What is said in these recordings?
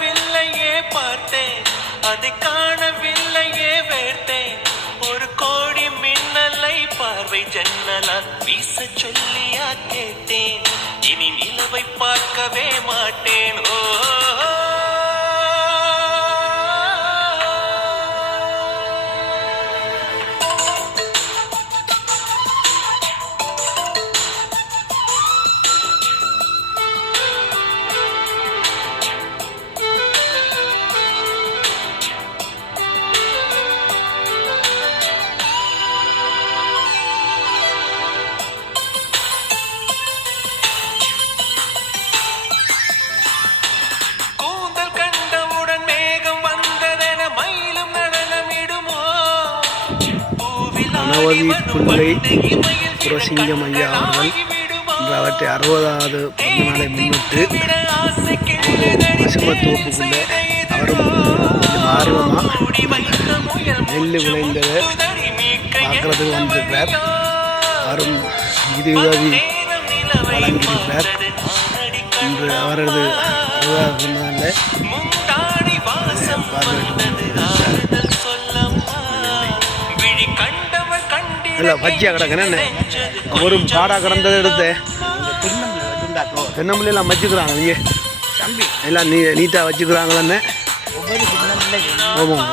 வில்லையே பார்த்தேன், அதை காணவில்லையே வேர்த்தேன். ஒரு கோடி மின்னலை பார்வை ஜன்னலால் வீச சொல்லியா கேட்டேன். இனி நிலவை பார்க்கவே மாட்டேன். ஓ கணபதி பிள்ளை புரசிங்கம் ஐயா அவர்கள் இன்று அவற்றை 60வது பிறந்த நாளை முன்னிட்டு பசுமத்தோப்புக்குள்ள அவரும் ஆர்வமாக நெல் விளைந்ததை பார்க்கறதுக்கு வந்திருக்கிறார். அவரும் நிதி உதவி வழங்கியிருக்கிறார். இன்று அவரது 60வது பிறந்த நாளில் பார்வையிட்டு இல்லை பஜ்ஜியா கிடக்குன்னு ஒரு பாடாக கிடந்ததை எடுத்து தென்னம்பிள்ளையெல்லாம் வச்சுக்கிறாங்க நீங்கள் தம்பி எல்லாம் நீட்டாக வச்சுக்கிறாங்களன்னு ஆமாம்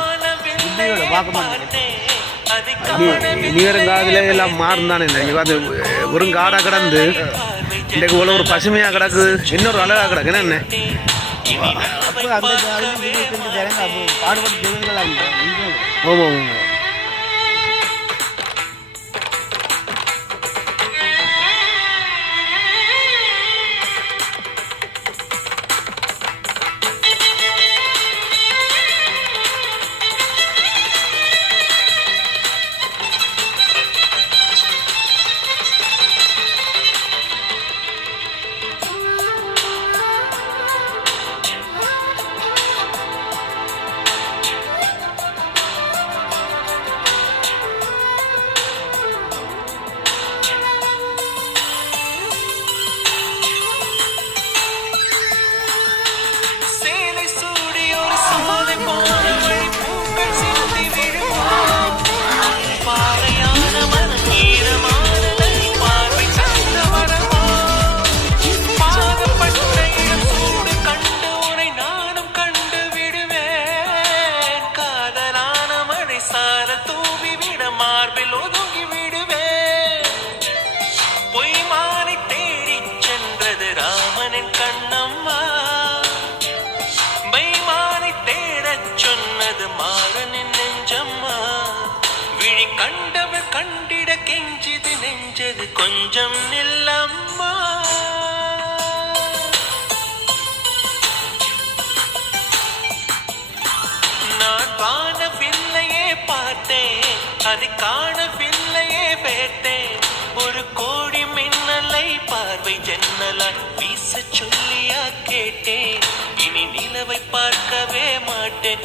இனி வரும் காலத்தில் எல்லாம் மாறுந்தானே நீங்கள் பார்த்து ஒரு காடாக கிடந்து இன்றைக்கு இவ்வளோ ஒரு பசுமையாக கிடக்குது, இன்னொரு அழகாக கிடக்குன்னு என்ன ஆமாம் ஆமாம். கண்டவர் கண்டிட கெஞ்சது நெஞ்சது கொஞ்சம் நில்லம்மா. நான் வானவில்லையே பார்த்தேன், அதை காணவில்லையே வேட்டேன். ஒரு கோடி மின்னலை பார்வை ஜன்னலால் வீச சொல்லியா கேட்டேன். இனி நிலவை பார்க்கவே மாட்டேன்.